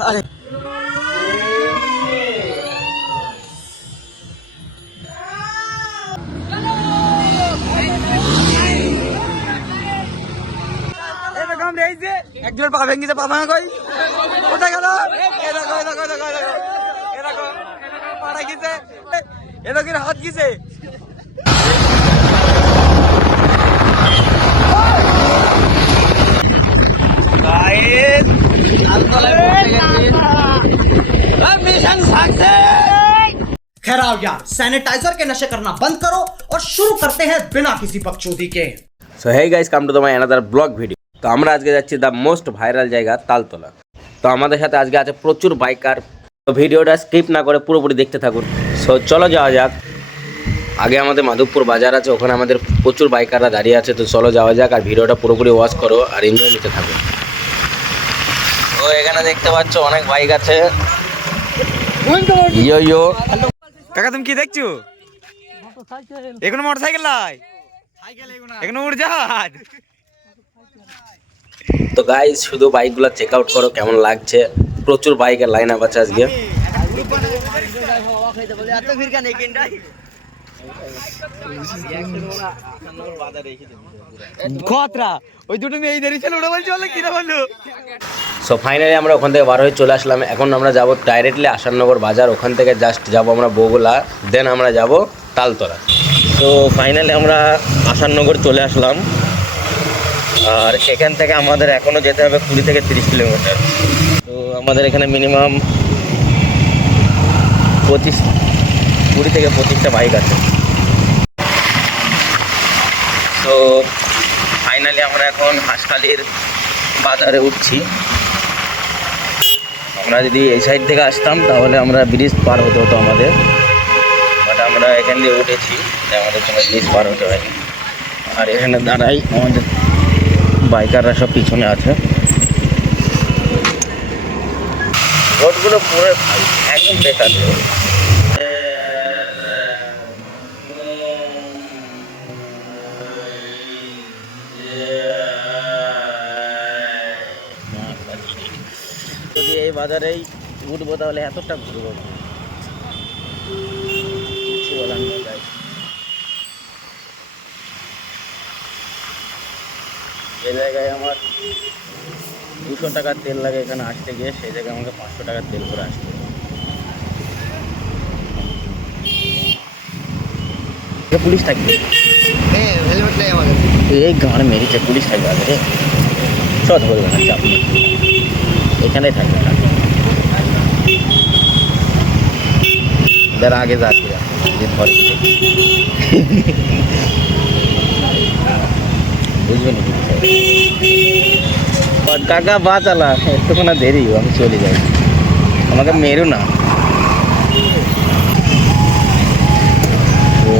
আরে রয়েছে পা ভেঙেছে পা ভাঙা কই কোথায় গেল এরকম এরকম হাত গেছে গাইস আলতলায় পৌঁছে গেছি মিশন সাকসেস खैर आओ यार सैनिटाइजर के नशे करना बंद करो और शुरू करते हैं बिना किसी बकचोदी के so hey guys come to তোমার অ্যানাদার ব্লগ ভিডিও তো আমরা আজকে যাচ্ছি দ্য মোস্ট ভাইরাল জায়গা তালতলা তো আমাদের সাথে আজকে আছে প্রচুর বাইকার তো ভিডিওটা স্কিপ না করে পুরোপুরি দেখতে থাকুন সো চলো যাওয়া যাক আগে আমাদের মাধবপুর বাজার আছে ওখানে আমাদের প্রচুর বাইকাররা দাঁড়িয়ে আছে তো চলো যাওয়া যাক আর ভিডিওটা পুরোপুরি ওয়াচ করো আর এনজয় নিতে থাকো তো এখানে দেখতে পাচ্ছ অনেক বাইক আছে ইয়ো ইয়ো কাকা তুমি কি দেখছ এখনও মোটর সাইকেল লাই এখনও উড়জাহাজ তো গাইজ শুধু বাইকগুলো চেক আউট করো কেমন লাগছে প্রচুর বাইকের লাইন আপ আছে আজকে খতরা, ওই দুটো মেয়ে দেরি ছিল ওটা বলছি বলে কিনা বলল? সো ফাইনালি আমরা ওখান থেকে বার হয়ে চলে আসলাম। এখন আমরা যাব ডাইরেক্টলি আসাননগর বাজার। ওখান থেকে জাস্ট যাব আমরা বগুলা দেন আমরা যাব তালতলা। তো ফাইনালি আমরা আসাননগর চলে আসলাম। আর এখান থেকে আমাদের এখনও যেতে হবে কুড়ি থেকে তিরিশ কিলোমিটার। তো আমাদের এখানে মিনিমাম পঁচিশ কুড়ি থেকে পঁচিশটা বাইক আছে। তো ফাইনালি আমরা এখন হাঁসখালির বাজারে উঠছি। আমরা যদি এই সাইড থেকে আসতাম, তাহলে আমরা ব্রিজ পার হতে হতো আমাদের। বাট আমরা এখান দিয়ে উঠেছি আমাদের কোনো ব্রিজ পার হতে হয়নি। আর এখানে দাঁড়াই, আমাদের বাইকাররা সব পিছনে আছে। রোডগুলো পুরো একদম বেকার। রোড বাজারেই উঠবো তাহলে এতটা ঘুরবো? না। কিছু বলার। এই জায়গায় আমার দুশো টাকার তেল লাগে এখানে আসতে গিয়ে সেই জায়গায় আমাকে পাঁচশো টাকার তেল করে আসতে পুলিশ থাকবে? এই গান মেরেছে পুলিশ থাকবে আগে রে। সব ধরবে না চাপ নেই। এখানেই থাকবে না যারা আগে যাচ্ছে বুঝবেন কাকা বা চালা একটুখানা দেরি, আমি চলে যাই। আমাকে মেরো না তো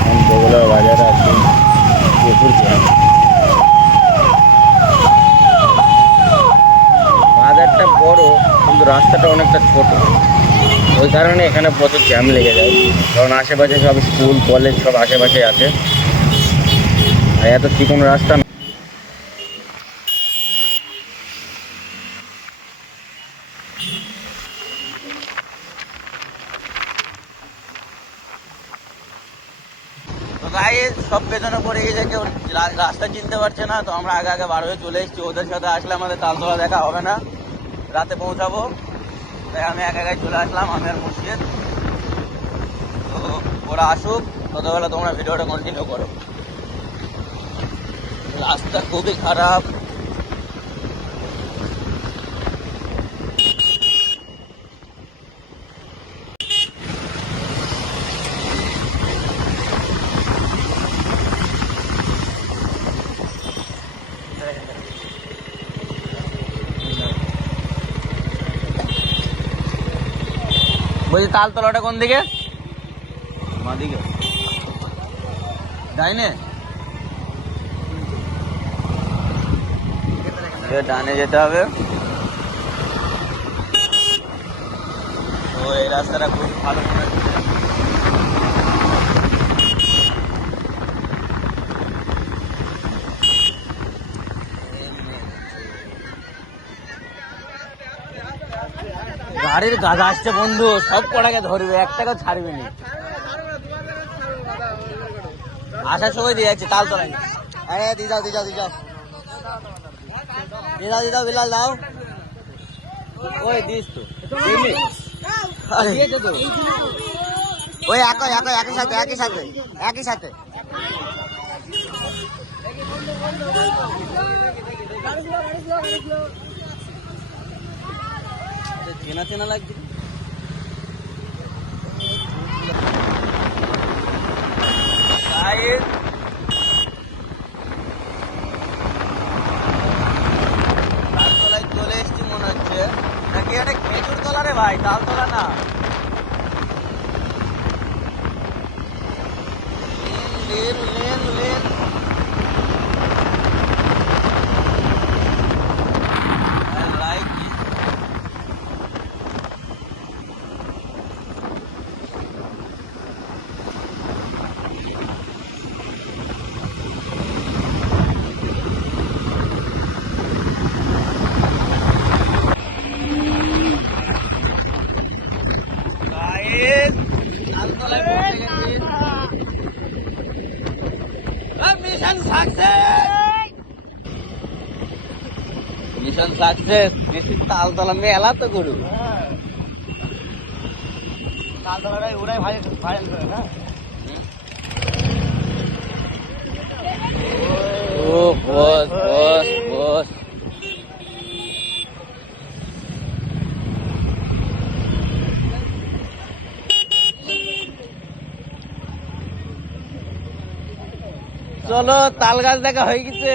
এখন বগুড়া বাজারে আছি প্রচুর জ্যাম বাজারটা বড়, কিন্তু রাস্তাটা অনেকটা ছোট। ওই কারণে এখানে প্রচুর জ্যাম লেগে যায়। কারণ আশেপাশে সব স্কুল কলেজ সব আশেপাশে আছে। আর এত চিকন রাস্তা সব পেছনে পড়ে গেছে, কেউ রাস্তা চিনতে পারছে না। তো আমরা আগে আগে বার হয়ে চলে এসেছি। ওদের সাথে আসলে আমাদের তালতলা দেখা হবে না। রাতে পৌঁছাবো। তাই আমি এক একাই চলে আসলাম, আমি আর মুর্শিদ। তো ওরা আসুক, ততবেলা তোমরা ভিডিওটা কন্টিনিউ করো। রাস্তা খুবই খারাপ। বলছি তালতলাটা কোন দিকে? মা দিকে। ডাইনে? ডানে যেতে হবে। তো এই রাস্তাটা খুব ভালো মনে হচ্ছে। বাড়ির গাদা আসছে বন্ধু, সব কটাকে ধরবে, একটাকেও ছাড়বে না। আসার সময় দিয়ে যাচ্ছে, তাল তোলাই। আরে দিয়ে যাও দিয়ে যাও দিয়ে যাও। দিয়ে দাও দিয়ে দাও বিলাল, দাও। ওই, দিস তো। ওই, একই একই একই সাথে একই সাথে একই সাথে। চেনা চেনা লাগছে? চলে মনে হচ্ছে। নাকি তলা রে ভাই? তালতলা না। সাকসেস বেশি তালতলা মেলা তো গরু। ওরাই ভাই ভাইরাল করে না ও বস বস বস। চলো তাল গাছ দেখা হয়ে গেছে।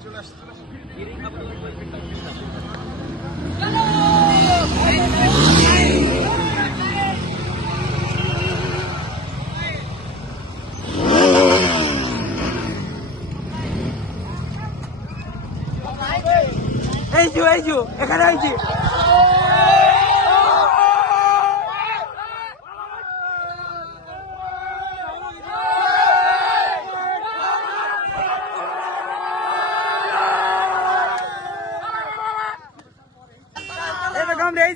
এই যে এই যে এখানে এই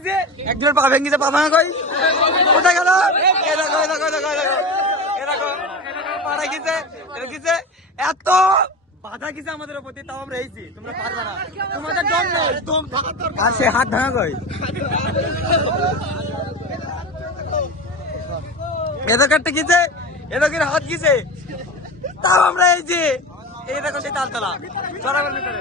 যে একজনের পা ভেঙে পা ভাঙা কই? কোথায় গেল? দেখো দেখো দেখো দেখো এ পাড়া এটা এত বাধা গেছে আমাদের প্রতি তাও আমরা এইছি তোমরা পারবে না। তোমাদের দম নেই। দম থাকার দরকার আর সে হাত ভাঙা কই? এদের কাটতে গেছে এদের হাত গেছে। তাও আমরা এইছি এই দেখো সেই তালতলা। ভিতরে।